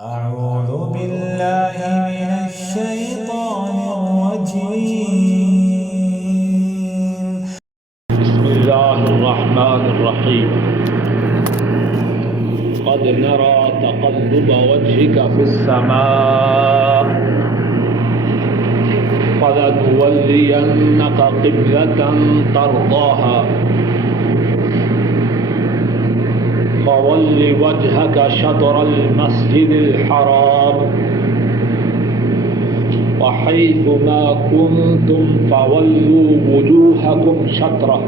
أعوذ بالله من الشيطان الرجيم. بسم الله الرحمن الرحيم. قد نرى تقلب وجهك في السماء فلنولينك قبلة ترضاها فول وجهك شطر المسجد الحرام وحيث ما كنتم فولوا وجوهكم شطره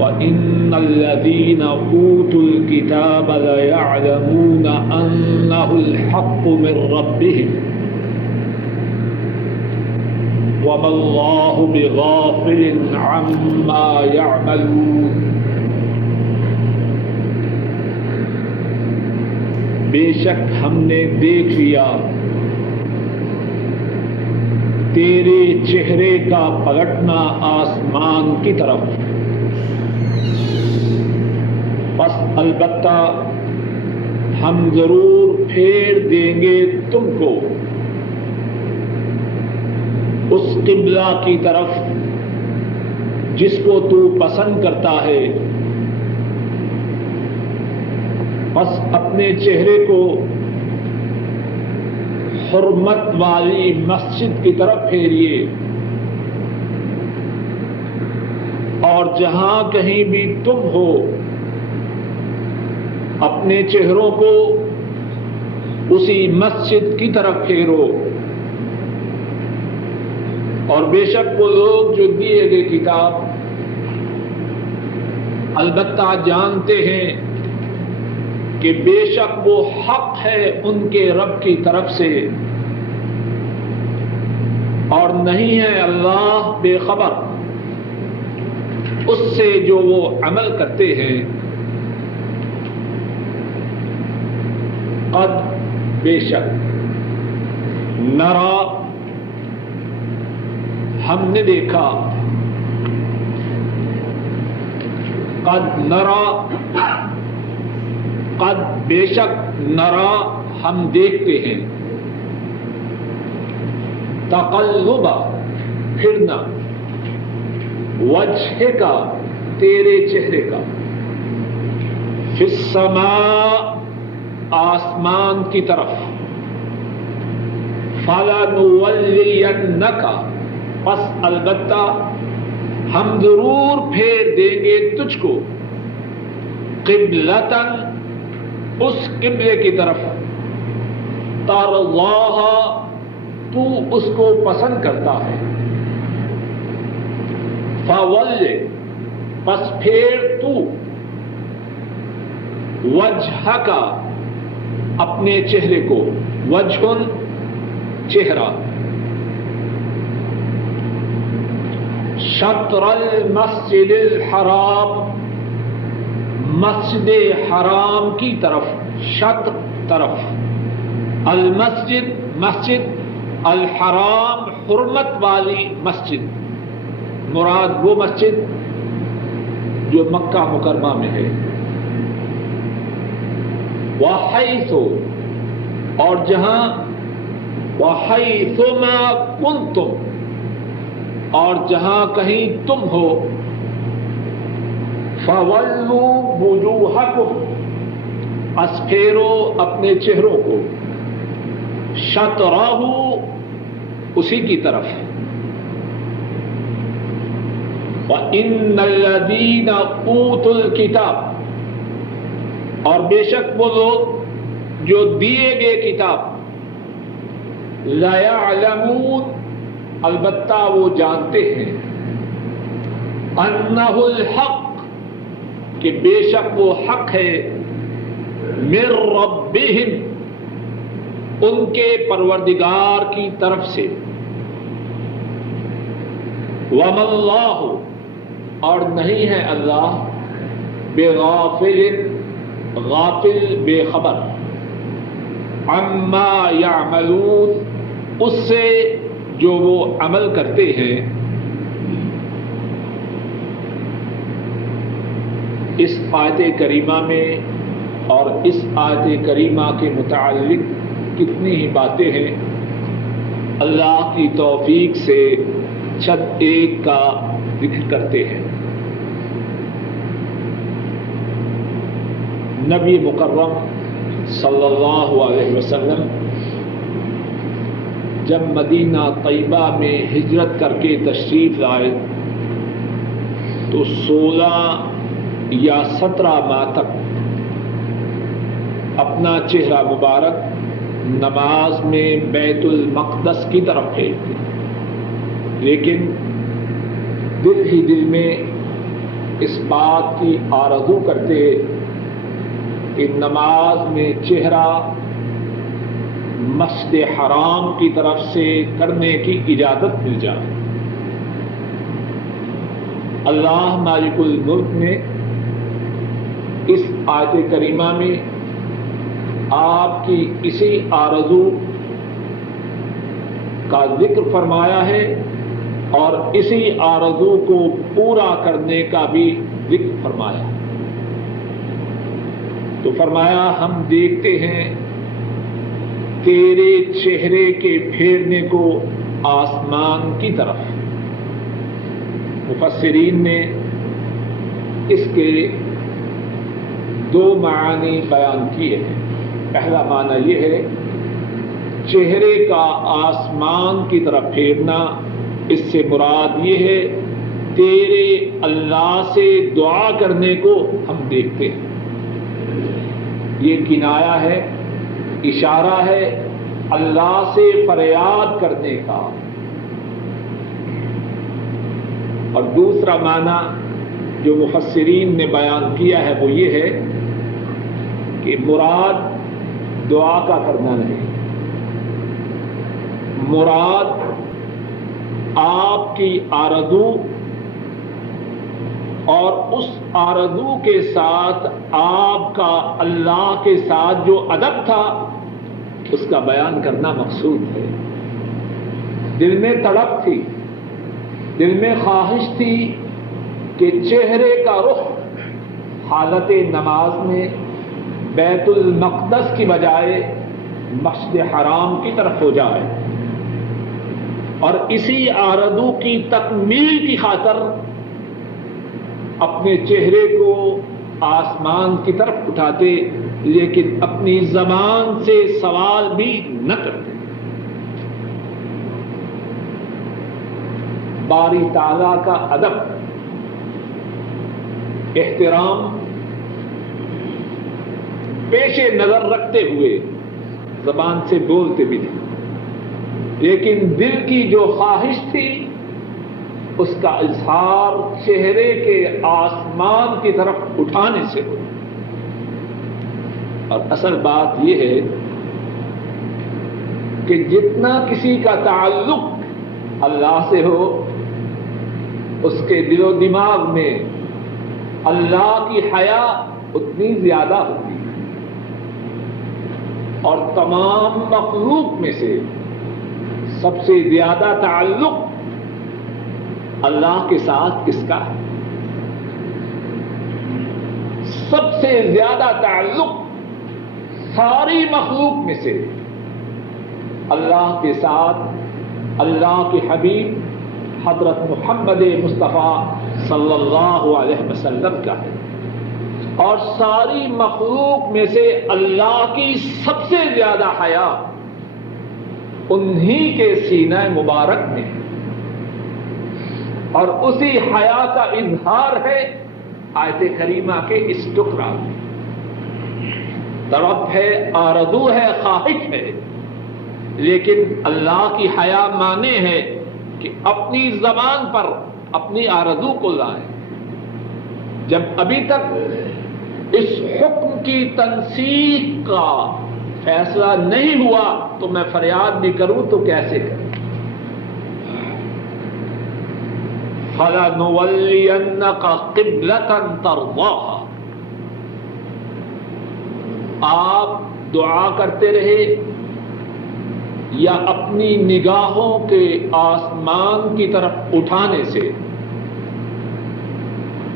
وإن الذين أوتوا الكتاب ليعلمون أنه الحق من ربهم وما الله بغافل عما يعملون. بے شک ہم نے دیکھ لیا تیرے چہرے کا پلٹنا آسمان کی طرف، بس البتہ ہم ضرور پھیر دیں گے تم کو اس قبلہ کی طرف جس کو تو پسند کرتا ہے، بس اپنے چہرے کو حرمت والی مسجد کی طرف پھیریے، اور جہاں کہیں بھی تم ہو اپنے چہروں کو اسی مسجد کی طرف پھیرو. اور بے شک وہ لوگ جو دیے گئے کتاب البتہ جانتے ہیں کہ بے شک وہ حق ہے ان کے رب کی طرف سے، اور نہیں ہے اللہ بے خبر اس سے جو وہ عمل کرتے ہیں. قد بے شک، نرا ہم نے دیکھا، قد نرا قد بے شک، نرا ہم دیکھتے ہیں، تقلب پھرنا، وجہ کا تیرے چہرے کا، فی السماء آسمان کی طرف، فلنولینک پس البتہ ہم ضرور پھیر دیں گے تجھ کو، قبلتاً اس قبلے کی طرف، ترضاہا تو اس کو پسند کرتا ہے، فول پس پھیر تو، وجہ کا اپنے چہرے کو، وجہن چہرہ، شطر المسجد الحرام مسجد حرام کی طرف، شطر طرف، المسجد مسجد، الحرام حرمت والی مسجد، مراد وہ مسجد جو مکہ مکرمہ میں ہے. وحیث اور جہاں، وحیثما کنتم اور جہاں کہیں تم ہو، فولوا وجوہکم پس پھیرو اپنے چہروں کو، شطرہ اسی کی طرف، وَإِنَّ الَّذِينَ أُوتُوا الْكِتَابَ اور بے شک وہ لوگ جو دیے گئے کتاب، لَيَعْلَمُونَ البتہ وہ جانتے ہیں، انہ الحق کہ بے شک وہ حق ہے، من ربہم ان کے پروردگار کی طرف سے، وما اللہ اور نہیں ہے اللہ، بغافل غافل بے خبر، عما یعملون اس سے جو وہ عمل کرتے ہیں. اس آیت کریمہ میں اور اس آیت کریمہ کے متعلق کتنی ہی باتیں ہیں. اللہ کی توفیق سے چند ایک کا ذکر کرتے ہیں. نبی مکرم صلی اللہ علیہ وسلم جب مدینہ طیبہ میں ہجرت کر کے تشریف لائے تو 16 یا 17 ماہ تک اپنا چہرہ مبارک نماز میں بیت المقدس کی طرف پھیرتے، لیکن دل ہی دل میں اس بات کی آرزو کرتے کہ نماز میں چہرہ مسجد حرام کی طرف سے کرنے کی اجازت مل جائے. اللہ مالک الملک نے اس آیت کریمہ میں آپ کی اسی آرزو کا ذکر فرمایا ہے اور اسی آرزو کو پورا کرنے کا بھی ذکر فرمایا. تو فرمایا ہم دیکھتے ہیں تیرے چہرے کے پھیرنے کو آسمان کی طرف. مفسرین نے اس کے 2 معنی بیان کیے ہیں. پہلا معنی یہ ہے چہرے کا آسمان کی طرف پھیرنا، اس سے مراد یہ ہے تیرے اللہ سے دعا کرنے کو ہم دیکھتے ہیں. یہ کنایا ہے، اشارہ ہے اللہ سے فریاد کرنے کا. اور دوسرا معنی جو مفسرین نے بیان کیا ہے وہ یہ ہے کہ مراد دعا کا کرنا نہیں، مراد آپ کی آرزو اور اس آرزو کے ساتھ آپ کا اللہ کے ساتھ جو ادب تھا اس کا بیان کرنا مقصود ہے. دل میں تڑپ تھی، دل میں خواہش تھی کہ چہرے کا رخ حالت نماز میں بیت المقدس کی بجائے مسجد حرام کی طرف ہو جائے، اور اسی آرزو کی تکمیل کی خاطر اپنے چہرے کو آسمان کی طرف اٹھاتے، لیکن اپنی زبان سے سوال بھی نہ کرتے. باری تعالیٰ کا ادب، احترام پیش نظر رکھتے ہوئے زبان سے بولتے بھی تھے، لیکن دل کی جو خواہش تھی اس کا اظہار چہرے کے آسمان کی طرف اٹھانے سے ہو. اور اصل بات یہ ہے کہ جتنا کسی کا تعلق اللہ سے ہو اس کے دل و دماغ میں اللہ کی حیا اتنی زیادہ ہوتی ہے. اور تمام مخلوق میں سے سب سے زیادہ تعلق اللہ کے ساتھ کس کا ہے؟ سب سے زیادہ تعلق ساری مخلوق میں سے اللہ کے ساتھ اللہ کے حبیب حضرت محمد مصطفیٰ صلی اللہ علیہ وسلم کا ہے. اور ساری مخلوق میں سے اللہ کی سب سے زیادہ حیا انہی کے سینہ مبارک میں ہے، اور اسی حیا کا اظہار ہے آیت کریمہ کے اس ٹکڑا میں. طرف ہے، آرزو ہے، خواہش ہے، لیکن اللہ کی حیا مانے ہے کہ اپنی زبان پر اپنی آرزو کو لائے. جب ابھی تک اس حکم کی تنسیخ کا فیصلہ نہیں ہوا تو میں فریاد بھی کروں تو کیسے کروں؟ فَلَنُوَلِّيَنَّكَ قِبْلَةً تَرْضَاهَا. آپ دعا کرتے رہے یا اپنی نگاہوں کے آسمان کی طرف اٹھانے سے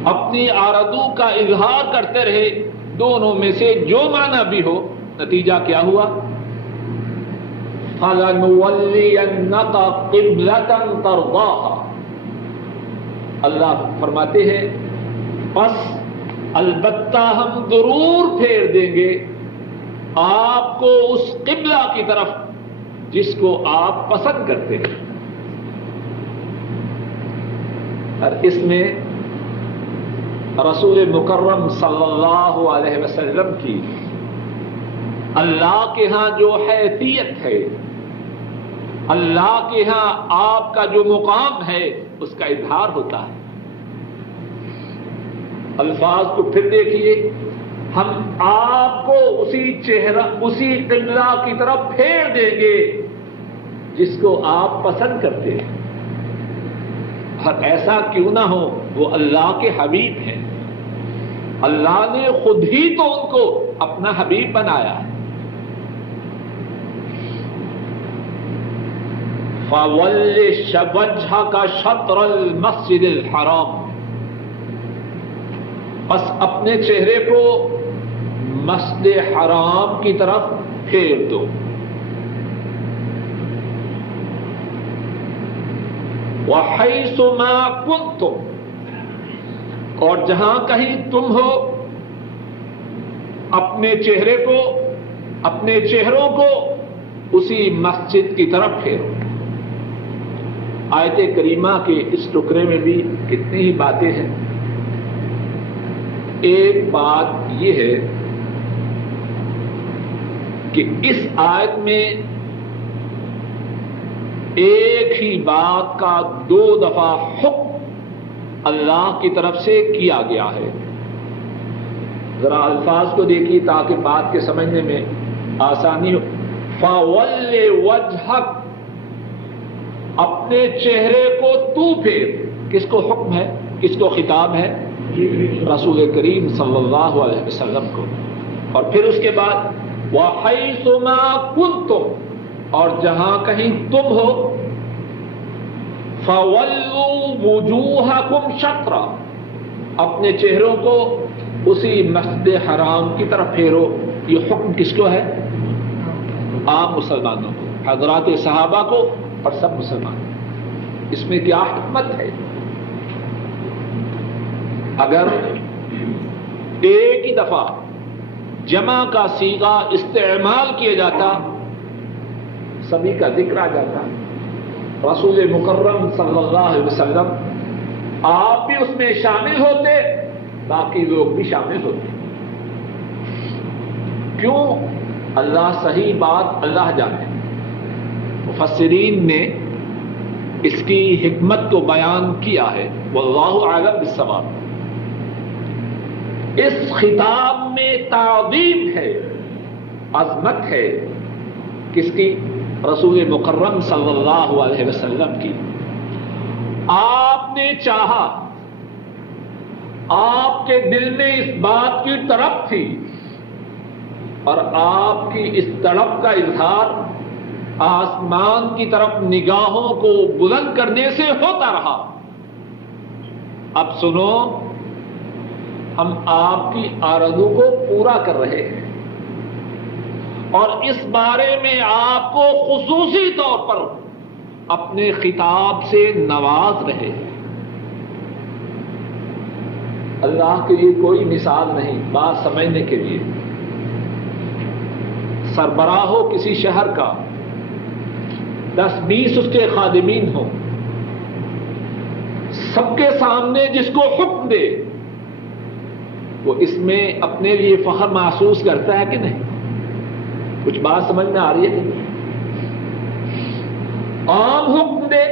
اپنی آرزو کا اظہار کرتے رہے دونوں میں سے جو معنی بھی ہو، نتیجہ کیا ہوا؟ فَلَنُوَلِّيَنَّكَ قِبْلَةً تَرْضَاهَا، اللہ فرماتے ہیں بس البتہ ہم ضرور پھیر دیں گے آپ کو اس قبلہ کی طرف جس کو آپ پسند کرتے ہیں۔ اور اس میں رسول مکرم صلی اللہ علیہ وسلم کی اللہ کے ہاں جو حیثیت ہے، اللہ کے ہاں آپ کا جو مقام ہے، اس کا اظہار ہوتا ہے۔ الفاظ کو پھر دیکھیے، ہم آپ کو اسی قبلہ کی طرف پھیر دیں گے جس کو آپ پسند کرتے ہیں، اور ایسا کیوں نہ ہو، وہ اللہ کے حبیب ہیں، اللہ نے خود ہی تو ان کو اپنا حبیب بنایا ہے۔ فَوَلِّ وَجْهَكَ شَطْرَ الْمَسْجِدِ الْحَرَامِ، بس اپنے چہرے کو مسجد حرام کی طرف پھیر دو۔ وَحَيْثُ مَا كُنْتُمْ، اور جہاں کہیں تم ہو اپنے چہرے کو، اپنے چہروں کو اسی مسجد کی طرف پھیرو۔ آیت کریمہ کے اس ٹکڑے میں بھی کتنی ہی باتیں ہیں۔ ایک بات یہ ہے کہ اس آیت میں ایک ہی بات کا 2 دفعہ حکم اللہ کی طرف سے کیا گیا ہے۔ ذرا الفاظ کو دیکھیے تاکہ بات کے سمجھنے میں آسانی ہو۔ فَوَلِّ وَجْهَكَ، اپنے چہرے کو تو پھیر۔ کس کو حکم ہے؟ کس کو خطاب ہے؟ رسول کریم صلی اللہ علیہ وسلم کو۔ اور پھر اس کے بعد وَحَيْثُ مَا كُنْتُمْ، اور جہاں کہیں تم ہو فَوَلُّوا وُجُوهَكُمْ شَطْرًا، اپنے چہروں کو اسی مسجد حرام کی طرف پھیرو۔ یہ حکم کس کو ہے؟ عام مسلمانوں کو، حضرات صحابہ کو اور سب مسلمان۔ اس میں کیا حکمت ہے؟ اگر ایک ہی دفعہ جمع کا صیغہ استعمال کیا جاتا، سبھی کا ذکر آ جاتا۔ رسول مکرم صلی اللہ علیہ وسلم آپ بھی اس میں شامل ہوتے، باقی لوگ بھی شامل ہوتے۔ کیوں؟ اللہ صحیح بات اللہ جانے۔ مفسرین نے اس کی حکمت کو بیان کیا ہے، واللہ اعلم بالصواب۔ اس خطاب میں تعظیم ہے، عظمت ہے، کس کی؟ رسول مکرم صلی اللہ علیہ وسلم کی۔ آپ نے چاہا، آپ کے دل میں اس بات کی تڑپ تھی، اور آپ کی اس تڑپ کا اظہار آسمان کی طرف نگاہوں کو بلند کرنے سے ہوتا رہا۔ اب سنو، ہم آپ کی آرزو کو پورا کر رہے ہیں، اور اس بارے میں آپ کو خصوصی طور پر اپنے خطاب سے نواز رہے ہیں۔ اللہ کے لیے کوئی مثال نہیں بات سمجھنے کے لیے۔ سربراہ ہو کسی شہر کا، 10-20 اس کے خادمین ہوں، سب کے سامنے جس کو حکم دے، وہ اس میں اپنے لیے فخر محسوس کرتا ہے کہ نہیں؟ کچھ بات سمجھ میں آ رہی ہے؟ عام حکم دے،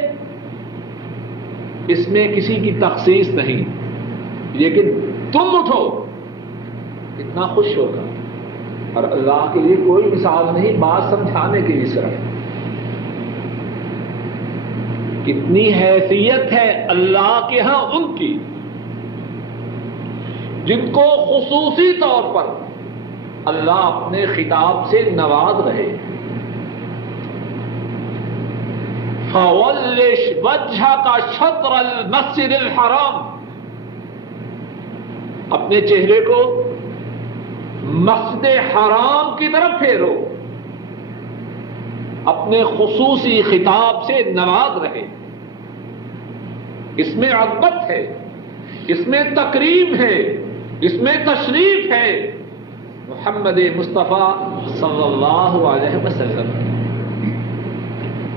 اس میں کسی کی تخصیص نہیں، لیکن تم اٹھو، اتنا خوش ہوگا۔ اور اللہ کے لیے کوئی مثال نہیں بات سمجھانے کے لیے صرف۔ کتنی حیثیت ہے اللہ کے ہاں ان کی، جن کو خصوصی طور پر اللہ اپنے خطاب سے نواز رہے۔ فَوَلِّ وَجْهَكَ شَطْرَ الْمَسْجِدِ الْحَرَامِ، اپنے چہرے کو مسجد حرام کی طرف پھیرو، اپنے خصوصی خطاب سے نواز رہے۔ اس میں عظمت ہے، اس میں تکریم ہے، اس میں تشریف ہے محمد مصطفیٰ صلی اللہ علیہ وسلم۔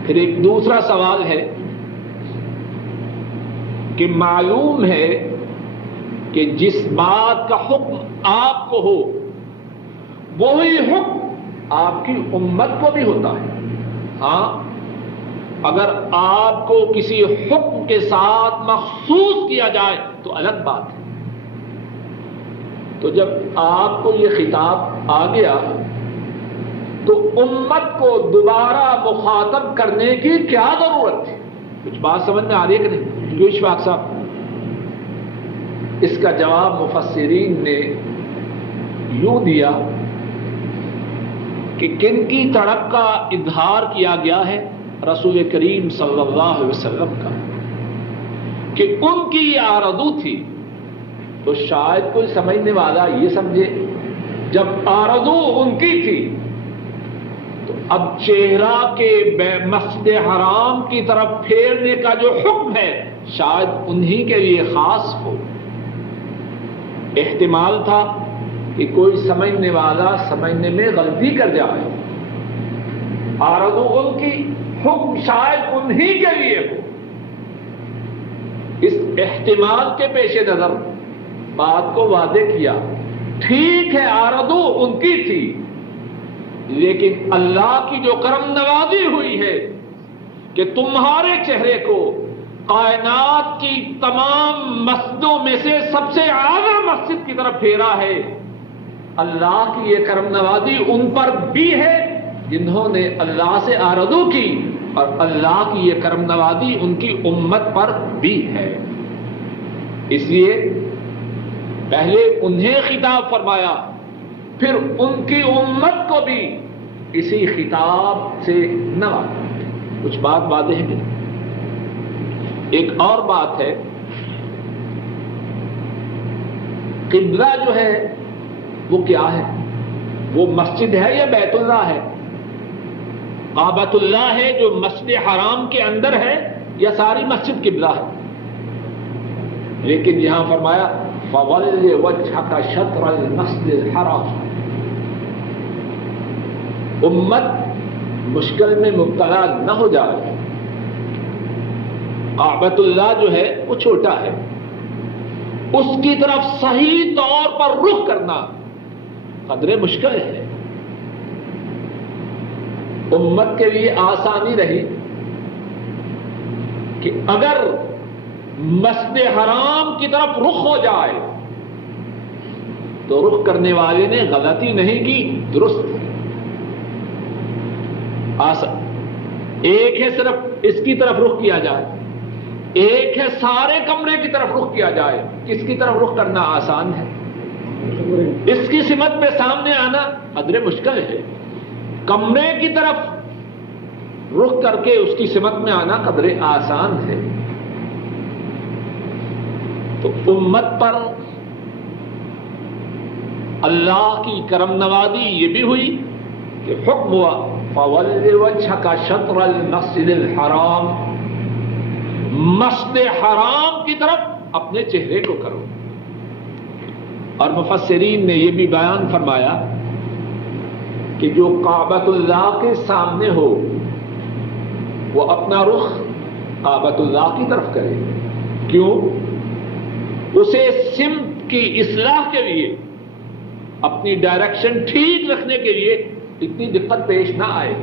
پھر ایک دوسرا سوال ہے کہ معلوم ہے کہ جس بات کا حکم آپ کو ہو وہی حکم آپ کی امت کو بھی ہوتا ہے۔ ہاں، اگر آپ کو کسی حکم کے ساتھ مخصوص کیا جائے تو الگ بات ہے۔ تو جب آپ کو یہ خطاب آ گیا تو امت کو دوبارہ مخاطب کرنے کی کیا ضرورت تھی؟ کچھ بات سمجھ میں آ رہی ہے کہ نہیں؟ کیوں اشفاق صاحب؟ اس کا جواب مفسرین نے یوں دیا کہ کن کی تڑپ کا اظہار کیا گیا ہے؟ رسول کریم صلی اللہ علیہ وسلم کا، کہ ان کی یہ آرزو تھی۔ تو شاید کوئی سمجھنے والا یہ سمجھے جب آرزو ان کی تھی تو اب چہرہ کے مسجد حرام کی طرف پھیرنے کا جو حکم ہے شاید انہی کے لیے خاص ہو۔ احتمال تھا کہ کوئی سمجھنے والا سمجھنے میں غلطی کر جائے، آرزو ان کی، حکم شاید انہی کے لیے ہو۔ اس احتمال کے پیش نظر بات کو واضح کیا، ٹھیک ہے آرزو ان کی تھی، لیکن اللہ کی جو کرم نوازی ہوئی ہے کہ تمہارے چہرے کو کائنات کی تمام مسجدوں میں سے سب سے اعلیٰ مسجد کی طرف پھیرا ہے، اللہ کی یہ کرم نوازی ان پر بھی ہے جنہوں نے اللہ سے آرزو کی، اور اللہ کی یہ کرم نوازی ان کی امت پر بھی ہے۔ اس لیے پہلے انہیں خطاب فرمایا، پھر ان کی امت کو بھی اسی خطاب سے نوازا۔ کچھ بات واضح ہے کہ نہیں؟ ایک اور بات ہے، قبلہ جو ہے وہ کیا ہے؟ وہ مسجد ہے یا بیت اللہ ہے؟ کعبۃ اللہ ہے جو مسجد حرام کے اندر ہے یا ساری مسجد قبلہ ہے؟ لیکن یہاں فرمایا فَوَلِّ وَجْهَكَ شَطْرَ الْمَسْجِدِ الْحَرَامِ۔ امت مشکل میں مبتلا نہ ہو جائے۔ کعبۃ اللہ جو ہے وہ چھوٹا ہے، اس کی طرف صحیح طور پر رخ کرنا قدرے مشکل ہے۔ امت کے لیے آسانی رہی کہ اگر مسجد حرام کی طرف رخ ہو جائے تو رخ کرنے والے نے غلطی نہیں کی، درست کی۔ ایک ہے صرف اس کی طرف رخ کیا جائے، ایک ہے سارے کمرے کی طرف رخ کیا جائے۔ کس کی طرف رخ کرنا آسان ہے؟ اس کی سمت پہ سامنے آنا قدرے مشکل ہے۔ کمرے کی طرف رخ کر کے اس کی سمت میں آنا قدرے آسان ہے۔ تو امت پر اللہ کی کرم نوازی یہ بھی ہوئی کہ حکم ہوا فَوَلِّ وَجْهَكَ شَطْرَ الْمَسْجِدِ الْحَرَامِ، مسجد حرام کی طرف اپنے چہرے کو کرو۔ اور مفسرین نے یہ بھی بیان فرمایا کہ جو کعبۃ اللہ کے سامنے ہو وہ اپنا رخ کعبۃ اللہ کی طرف کرے۔ کیوں؟ اسے سمت کی اصلاح کے لیے، اپنی ڈائریکشن ٹھیک رکھنے کے لیے اتنی دقت پیش نہ آئے۔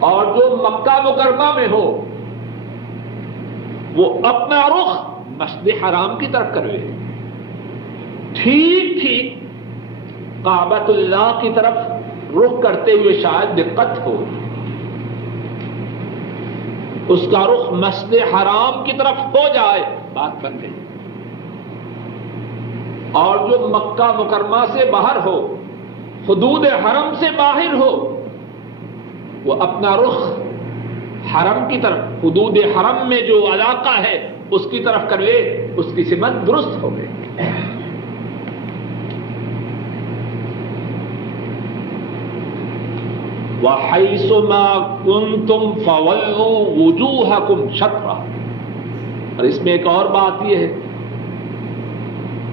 اور جو مکہ مکرمہ میں ہو وہ اپنا رخ مسجد حرام کی طرف کرے، ٹھیک ٹھیک کعبۃ اللہ کی طرف رخ کرتے ہوئے شاید دقت ہو، اس کا رخ مسجد حرام کی طرف ہو جائے، بات بن گئی۔ اور جو مکہ مکرمہ سے باہر ہو، حدود حرم سے باہر ہو، وہ اپنا رخ حرم کی طرف، حدود حرم میں جو علاقہ ہے اس کی طرف کروے، اس کی سمت درست ہو گئی۔ وَحَيْثُ مَا كُنْتُمْ فَوَلُّوا وُجُوهَكُمْ شَطْرَهُ. اور اس میں ایک اور بات یہ ہے،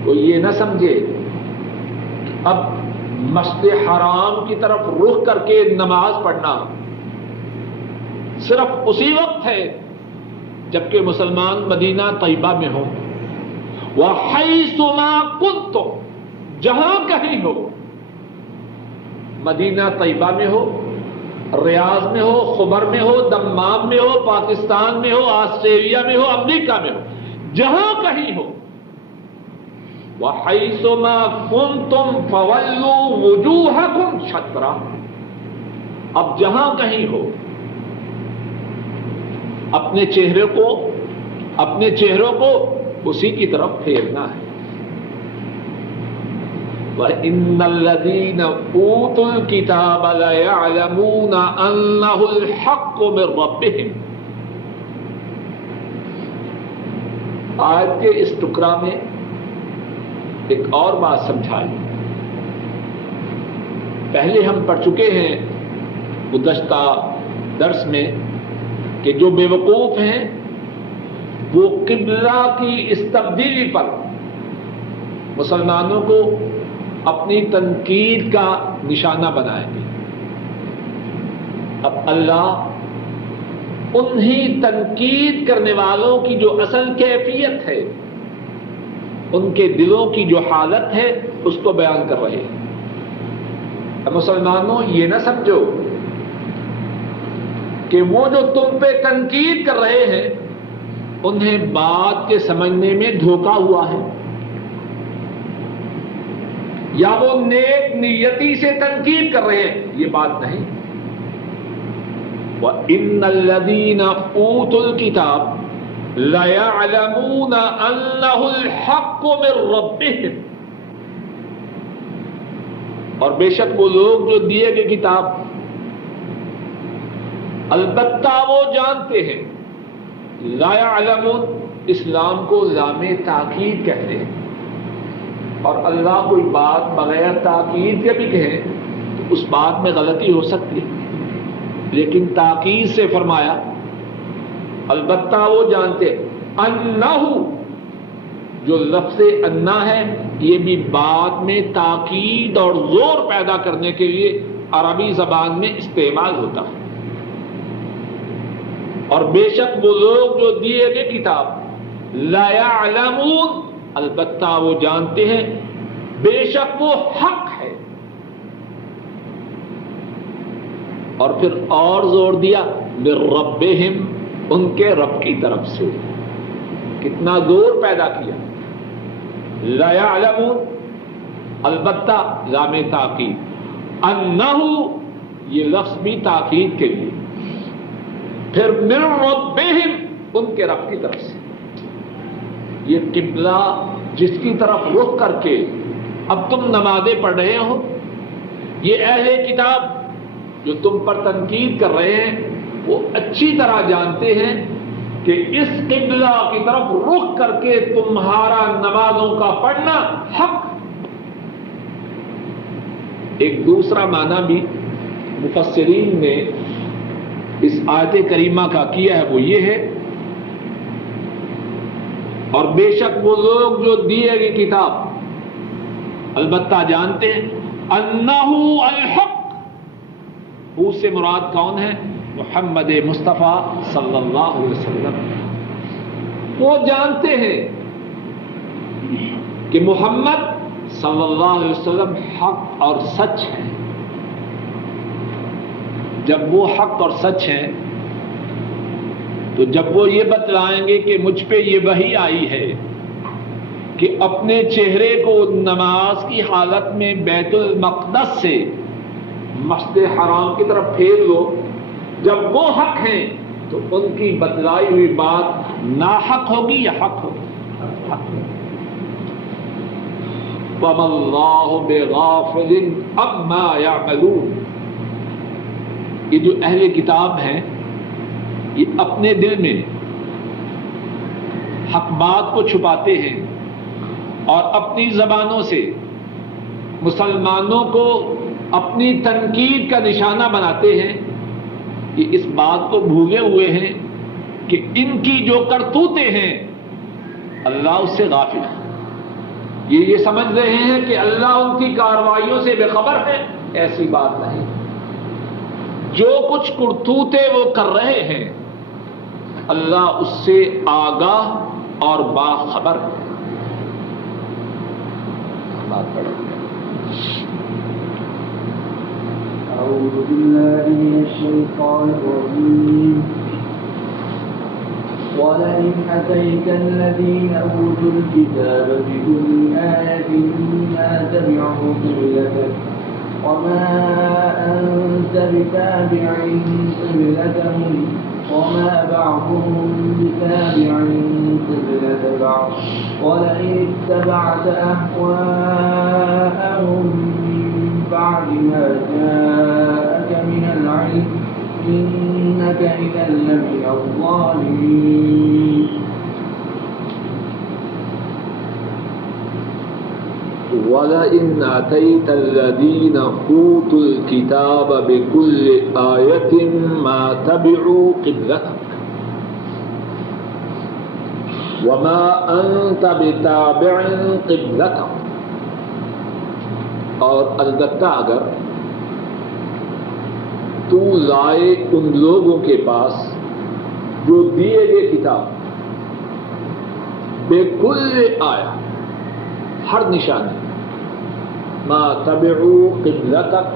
کوئی یہ نہ سمجھے اب مسجد حرام کی طرف رخ کر کے نماز پڑھنا صرف اسی وقت ہے جبکہ مسلمان مدینہ طیبہ میں ہو. وَحَيْثُ مَا كُنْتُمْ، جہاں کہیں ہو، مدینہ طیبہ میں ہو، ریاض میں ہو، خبر میں ہو، دمام میں ہو، پاکستان میں ہو، آسٹریلیا میں ہو، امریکہ میں ہو، جہاں کہیں ہو. وَحَيْثُ مَا كُنْتُمْ فَوَلُّوا وُجُوهَكُمْ شَطْرَهُ. اب جہاں کہیں ہو اپنے چہروں کو اسی کی طرف پھیرنا ہے. وَإِنَّ الَّذِينَ أُوتُوا الْكِتَابَ لَيَعْلَمُونَ أَنَّهُ الْحَقُّ مِنْ رَبِّهِمْ. آیت کے اس ٹکڑا میں ایک اور بات سمجھائی. پہلے ہم پڑھ چکے ہیں گزشتہ درس میں کہ جو بے وقوف ہیں وہ قبلہ کی اس تبدیلی پر مسلمانوں کو اپنی تنقید کا نشانہ بنائیں گے. اب اللہ انہی تنقید کرنے والوں کی جو اصل کیفیت ہے، ان کے دلوں کی جو حالت ہے، اس کو بیان کر رہے ہیں. اب مسلمانوں یہ نہ سمجھو کہ وہ جو تم پہ تنقید کر رہے ہیں انہیں بات کے سمجھنے میں دھوکہ ہوا ہے، یا وہ نیک نیتی سے تنقید کر رہے ہیں، یہ بات نہیں. وَإِنَّ الَّذِينَ أُوتُوا الْكِتَابَ لَيَعْلَمُونَ أَنَّهُ الْحَقُّ مِنْ رَبِّهِمْ. اور بے شک وہ لوگ جو دیے گئے کتاب، البتہ وہ جانتے ہیں. لا يعلمون اسلام کو لام تاکید کہتے ہیں، اور اللہ کوئی بات بغیر تاکید کے بھی کہے تو اس بات میں غلطی ہو سکتی ہے، لیکن تاکید سے فرمایا البتہ وہ جانتے. انہ، جو لفظ انا ہے یہ بھی بات میں تاکید اور زور پیدا کرنے کے لیے عربی زبان میں استعمال ہوتا ہے. اور بے شک وہ لوگ جو دیے گئے کتاب، لا يعلمون البتہ وہ جانتے ہیں، بے شک وہ حق ہے. اور پھر اور زور دیا من ربہم، ان کے رب کی طرف سے. کتنا زور پیدا کیا. لا يعلمون البتہ لام تاکید، انہ یہ لفظ بھی تاکید کے لیے، پھر من ربہم ان کے رب کی طرف سے. یہ قبلہ جس کی طرف رخ کر کے اب تم نمازیں پڑھ رہے ہو، یہ اہل کتاب جو تم پر تنقید کر رہے ہیں وہ اچھی طرح جانتے ہیں کہ اس قبلہ کی طرف رخ کر کے تمہارا نمازوں کا پڑھنا حق. ایک دوسرا معنی بھی مفسرین نے اس آیت کریمہ کا کیا ہے، وہ یہ ہے اور بے شک وہ لوگ جو دیے گئی کتاب البتہ جانتے ہیں انہ الحق، وہ سے مراد کون ہے؟ محمد مصطفیٰ صلی اللہ علیہ وسلم. وہ جانتے ہیں کہ محمد صلی اللہ علیہ وسلم حق اور سچ ہے. جب وہ حق اور سچ ہیں تو جب وہ یہ بتلائیں گے کہ مجھ پہ یہ وحی آئی ہے کہ اپنے چہرے کو نماز کی حالت میں بیت المقدس سے مسجد حرام کی طرف پھیر لو، جب وہ حق ہیں تو ان کی بتلائی ہوئی بات ناحق ہوگی یا حق ہوگی؟ حق. وَمَا اللَّهُ بِغَافِلٍ عَمَّا يَعْمَلُونَ. یہ جو اہل کتاب ہیں یہ اپنے دل میں حق بات کو چھپاتے ہیں اور اپنی زبانوں سے مسلمانوں کو اپنی تنقید کا نشانہ بناتے ہیں، یہ اس بات کو بھولے ہوئے ہیں کہ ان کی جو کرتوتیں ہیں اللہ اس سے غافل ہے۔ یہ سمجھ رہے ہیں کہ اللہ ان کی کارروائیوں سے بے خبر ہے، ایسی بات نہیں۔ جو کچھ کرتوتے وہ کر رہے ہیں اللہ اس سے آگاہ اور باخبر ہے۔ بات پڑھو۔ أعوذ بالله من الشيطان الرجيم ولئن أتيت الذين أوتوا الكتاب بكل آية ما تبعوا قبلتك وما أنت بتابع قبلتهم وما بعضهم بتابع قبلة بعض ولئن اتبعت أهواءهم بعد ما جاءك من العلم إنك إذا لمن الظالمين وَلَئِنْ أَتَيْتَ الَّذِينَ أُوتُوا الْكِتَابَ بِكُلِّ آيَةٍ مَا تَبِعُوا قِبْلَتَكَ وَمَا أَنْتَ بِتَابِعٍ قِبْلَتَهُمْ، اور البتہ اگر تو لائے ان لوگوں کے پاس جو دیے گئے کتاب بِكُلِّ آیَةٍ، ہر نشانی، ما تبعوا قبلتک،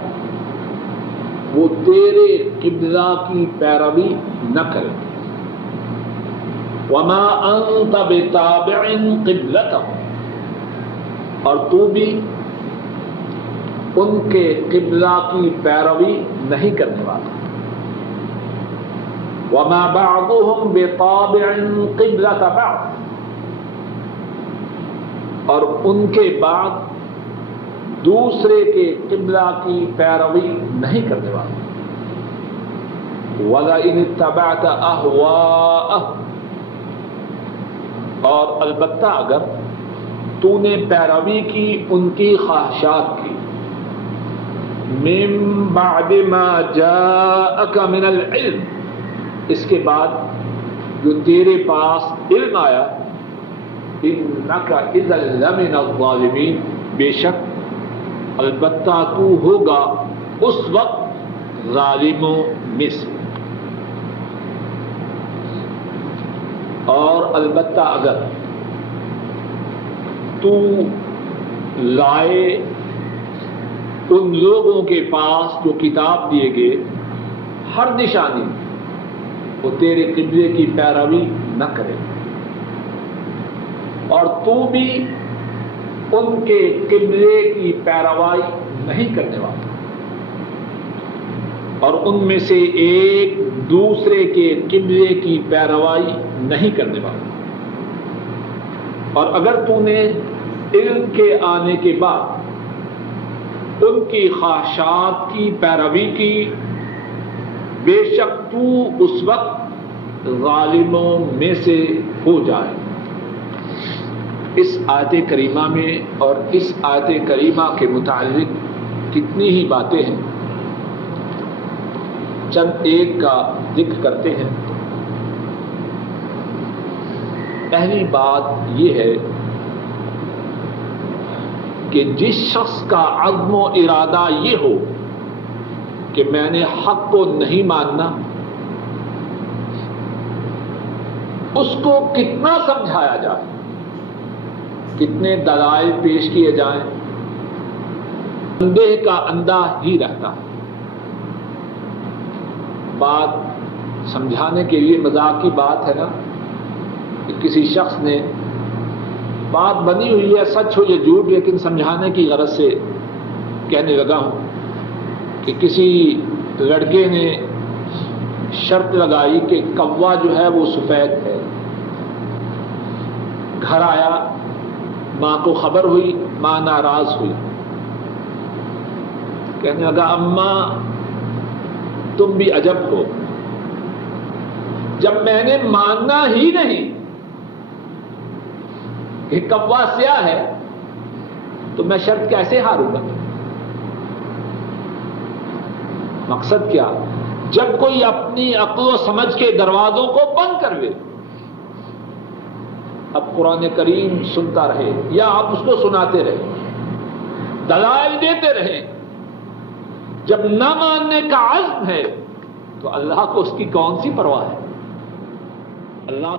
وہ تیرے قبلہ کی پیروی نہ کرے، وما انت بتابع قبلتہم، اور تو بھی ان کے قبلہ کی پیروی نہیں کرنے والا، وما بعضهم بتابع قبلۃ بعض، اور ان کے بعد دوسرے کے قبلہ کی پیروی نہیں کرنے والا، وَلَئِنِ اتَّبَعْتَ أَهْوَاءَهُمْ، اور البتہ اگر تو نے پیروی کی ان کی خواہشات کی، مِن بَعْدِ مَا جَاءَكَ مِنَ الْعِلْمِ، اس کے بعد جو تیرے پاس علم آیا، انک اذا لمن الظالمین، بے شک البتہ تو ہوگا اس وقت ظالموں میں سے، اور البتہ اگر تو لائے ان لوگوں کے پاس جو کتاب دیے گئے ہر نشانی، وہ تیرے قبلے کی پیروی نہ کرے، اور تو بھی ان کے قبلے کی پیروائی نہیں کرنے والا، اور ان میں سے ایک دوسرے کے قبلے کی پیروائی نہیں کرنے والا، اور اگر تو نے علم کے آنے کے بعد ان کی خواہشات کی پیروی کی، بے شک تو اس وقت ظالموں میں سے ہو جائے۔ اس آیت کریمہ میں اور اس آیت کریمہ کے متعلق کتنی ہی باتیں ہیں، چند ایک کا ذکر کرتے ہیں۔ پہلی بات یہ ہے کہ جس شخص کا عزم و ارادہ یہ ہو کہ میں نے حق کو نہیں ماننا، اس کو کتنا سمجھایا جائے، کتنے دلائل پیش کیے جائیں، اندھے کا اندھا ہی رہتا ہے۔ بات سمجھانے کے لیے مذاق کی بات ہے نا، کہ کسی شخص نے بات بنی ہوئی ہے، سچ ہو یا جھوٹ، لیکن سمجھانے کی غرض سے کہنے لگا ہوں کہ کسی لڑکے نے شرط لگائی کہ کوا جو ہے وہ سفید ہے، گھر آیا، ماں کو خبر ہوئی، ماں ناراض ہوئی، کہنے لگا اماں تم بھی عجب ہو، جب میں نے ماننا ہی نہیں کہ کوا سیاہ ہے تو میں شرط کیسے ہاروں گا؟ مقصد کیا؟ جب کوئی اپنی عقل و سمجھ کے دروازوں کو بند کروے، اب قرآن کریم سنتا رہے یا آپ اس کو سناتے رہے، دلائل دیتے رہے، جب نہ ماننے کا عزم ہے تو اللہ کو اس کی کون سی پرواہ ہے؟ اللہ